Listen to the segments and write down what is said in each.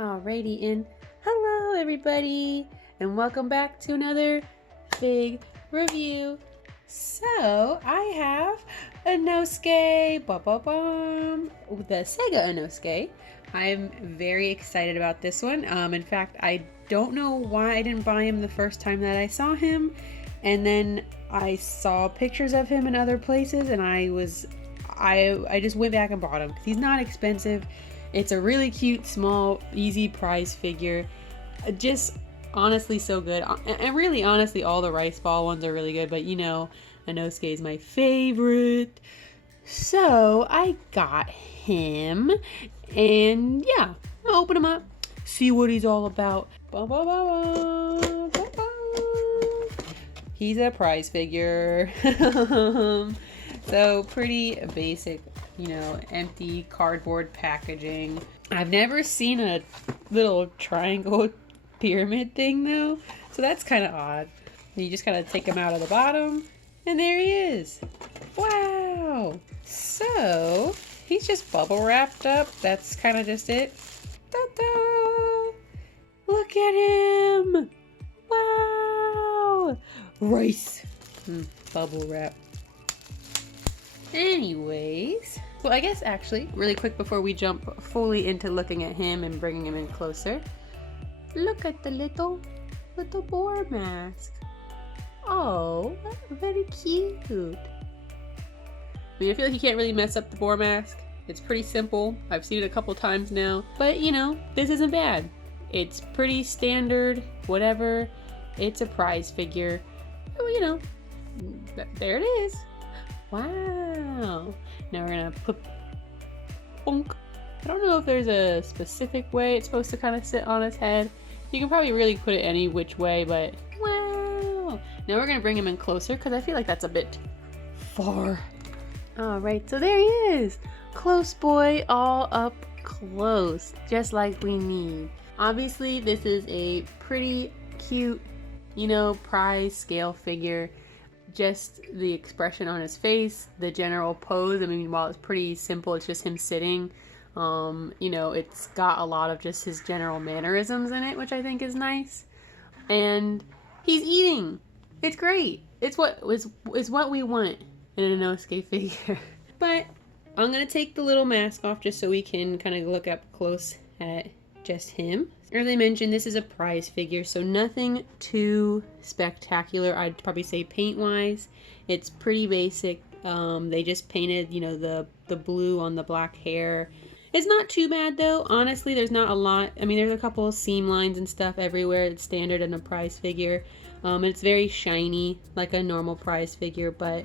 Alrighty, and hello everybody, and welcome back to another big review. So I have Inosuke, the SEGA Inosuke. I'm very excited about this one. In fact, I don't know why I didn't buy him the first time that I saw him, and then I saw pictures of him in other places, and I just went back and bought him because he's not expensive. It's a really cute, small, easy prize figure. Just honestly so good. And really, honestly, all the rice ball ones are really good, but you know, Inosuke is my favorite. So I got him, and yeah, I'll open him up, see what he's all about. He's a prize figure. So pretty basic, you know, empty cardboard packaging. I've never seen a little triangle pyramid thing though, so that's kind of odd. You just kind of take him out of the bottom, and there he is. Wow! So he's just bubble wrapped up. That's kind of just it. Ta-da! Look at him! Wow! Rice! Bubble wrap. Anyways, well, I guess actually, really quick before we jump fully into looking at him and bringing him in closer, look at the little boar mask. Oh, very cute. I mean, I feel like you can't really mess up the boar mask. It's pretty simple. I've seen it a couple times now, but you know, this isn't bad. It's pretty standard, whatever. It's a prize figure. Well, you know, there it is. Wow. Now we're gonna put bonk. I don't know if there's a specific way it's supposed to kind of sit on his head. You can probably really put it any which way, but wow. Now we're gonna bring him in closer because I feel like that's a bit far. Alright, so there he is. Close boy, all up close, just like we need. Obviously, this is a pretty cute, you know, prize scale figure. Just the expression on his face, the general pose. I mean, while it's pretty simple, it's just him sitting. You know, it's got a lot of just his general mannerisms in it, which I think is nice. And he's eating. It's great. It's what we want in an Inosuke figure. But I'm gonna take the little mask off just so we can kind of look up close at just him. As I mentioned, this is a prize figure, so nothing too spectacular. I'd probably say paint-wise, it's pretty basic. They just painted, you know, the blue on the black hair. It's not too bad though. Honestly, there's not a lot. I mean, there's a couple of seam lines and stuff everywhere. It's standard in a prize figure. It's very shiny, like a normal prize figure, but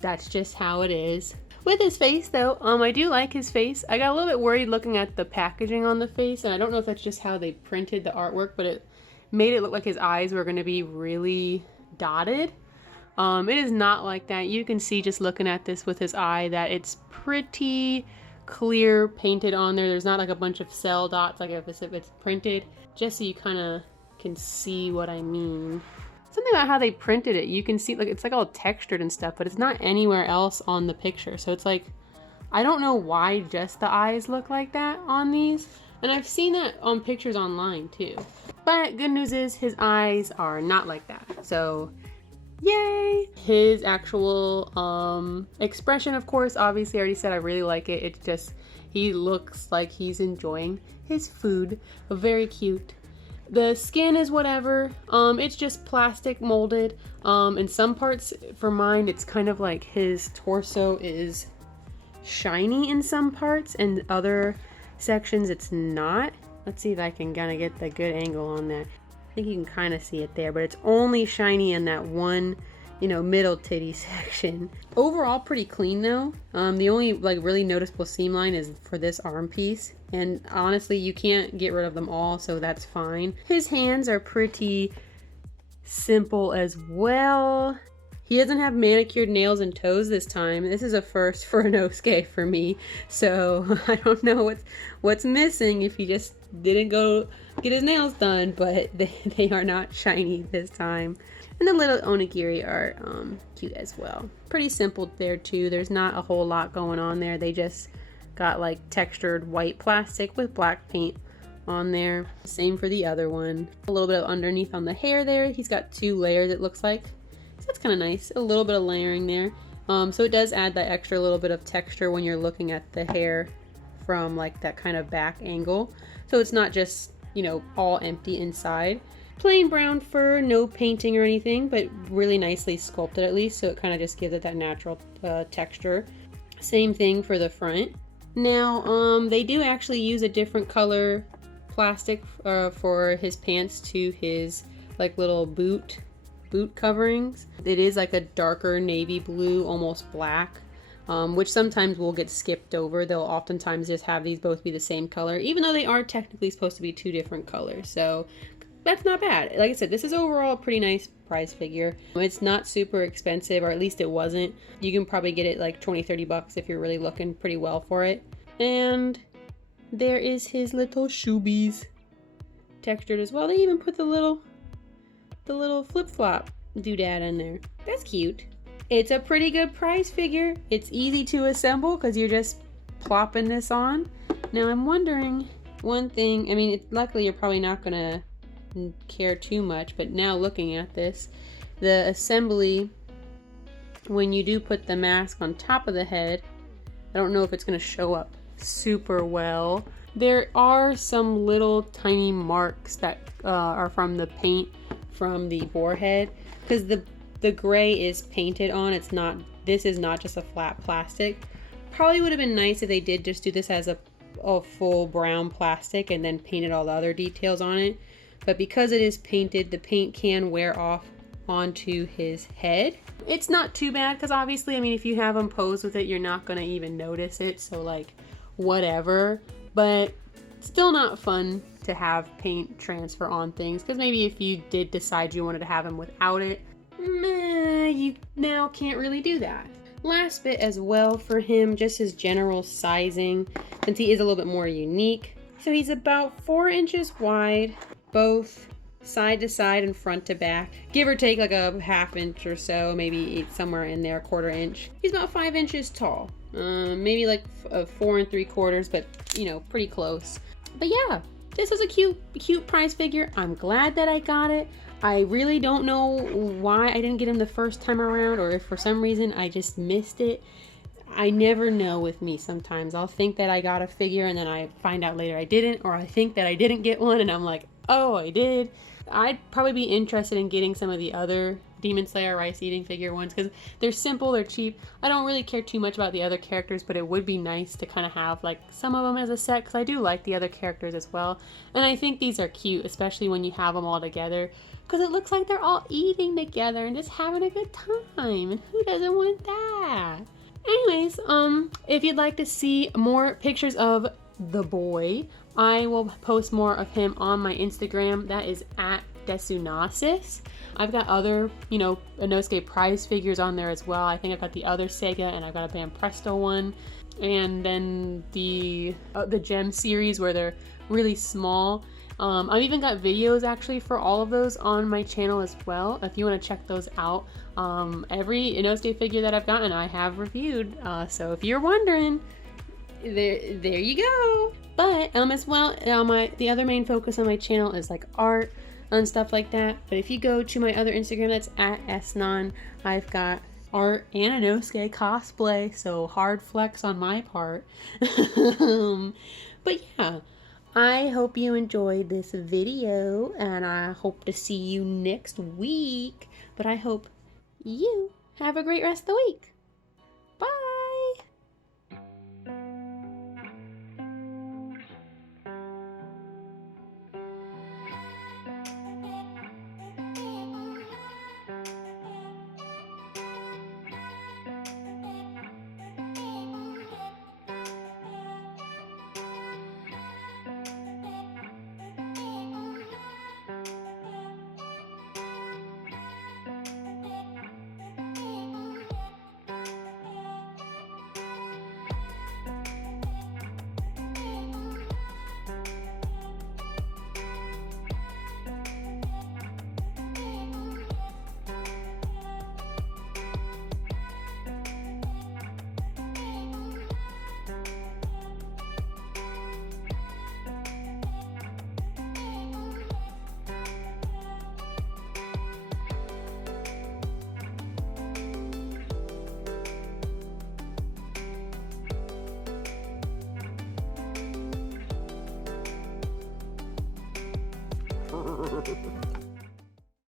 that's just how it is. With his face though, I do like his face. I got a little bit worried looking at the packaging on the face, and I don't know if that's just how they printed the artwork, but it made it look like his eyes were going to be really dotted. It is not like that. You can see just looking at this with his eye that it's pretty clear painted on there. There's not like a bunch of cell dots like if it's printed, just so you kind of can see what I mean. Something about how they printed it, you can see like it's like all textured and stuff, but it's not anywhere else on the picture. So it's like, I don't know why just the eyes look like that on these, and I've seen that on pictures online too. But good news is his eyes are not like that, so yay! His actual expression, of course, obviously I already said I really like it. It's just, he looks like he's enjoying his food. Very cute. The skin is whatever. It's just plastic molded. In some parts, for mine, it's kind of like his torso is shiny in some parts, and other sections it's not. Let's see if I can kind of get the good angle on that. I think you can kind of see it there, but it's only shiny in that one, you know, middle titty section. Overall, pretty clean though. The only like really noticeable seam line is for this arm piece, and honestly, you can't get rid of them all, so that's fine. His hands are pretty simple as well. He doesn't have manicured nails and toes this time. This is a first for Inosuke for me, so I don't know what's missing if he just didn't go get his nails done, but they are not shiny this time. And the little onigiri are cute as well. Pretty simple there too. There's not a whole lot going on there. They just got like textured white plastic with black paint on there. Same for the other one. A little bit of underneath on the hair there. He's got 2 layers, it looks like. So that's kind of nice. A little bit of layering there. So it does add that extra little bit of texture when you're looking at the hair from like that kind of back angle. So it's not just, you know, all empty inside. Plain brown fur, no painting or anything, but really nicely sculpted at least. So it kind of just gives it that natural texture. Same thing for the front. Now, they do actually use a different color plastic for his pants to his like little boot coverings. It is like a darker navy blue, almost black, which sometimes will get skipped over. They'll oftentimes just have these both be the same color, even though they are technically supposed to be 2 different colors. So that's not bad. Like I said, this is overall a pretty nice prize figure. It's not super expensive, or at least it wasn't. You can probably get it like 20-30 bucks if you're really looking pretty well for it. And there is his little shoobies, textured as well. They even put the little flip-flop doodad in there. That's cute. It's a pretty good prize figure. It's easy to assemble because you're just plopping this on. Now I'm wondering one thing. I mean, luckily you're probably not gonna care too much, but now looking at this, the assembly, when you do put the mask on top of the head, I don't know if it's going to show up super well. There are some little tiny marks that are from the paint from the boar head, because the gray is painted on. It's not, this is not just a flat plastic. Probably would have been nice if they did just do this as a full brown plastic and then painted all the other details on it. But because it is painted, the paint can wear off onto his head. It's not too bad because obviously, I mean, if you have him posed with it, you're not going to even notice it. So like, whatever. But still not fun to have paint transfer on things, because maybe if you did decide you wanted to have him without it, you now can't really do that. Last bit as well for him, just his general sizing, since he is a little bit more unique. So he's about 4 inches wide, both side to side and front to back, give or take like a ½ inch or so, maybe somewhere in there, 1/4 inch. He's about 5 inches tall, maybe like 4 3/4, but you know, pretty close. But yeah, this is a cute prize figure. I'm glad that I got it. I really don't know why I didn't get him the first time around, or if for some reason I just missed it. I never know with me sometimes. I'll think that I got a figure and then I find out later I didn't, or I think that I didn't get one and I'm like, oh, I did. I'd probably be interested in getting some of the other Demon Slayer rice eating figure ones because they're simple, they're cheap. I don't really care too much about the other characters, but it would be nice to kind of have like some of them as a set because I do like the other characters as well. And I think these are cute, especially when you have them all together, because it looks like they're all eating together and just having a good time. And who doesn't want that? Anyways, if you'd like to see more pictures of the boy, I will post more of him on my Instagram. That is at Desunasis. I've got other, you know, Inosuke prize figures on there as well. I think I've got the other Sega and I've got a Bam Presto one. And then the gem series where they're really small. I've even got videos actually for all of those on my channel as well, if you want to check those out. Every Inosuke figure that I've gotten I have reviewed, so if you're wondering, there you go. But as well, the other main focus on my channel is like art and stuff like that. But if you go to my other Instagram, that's at snon, I've got art and Inosuke cosplay, so hard flex on my part. But yeah, I hope you enjoyed this video, and I hope to see you next week. But I hope you have a great rest of the week. Bye.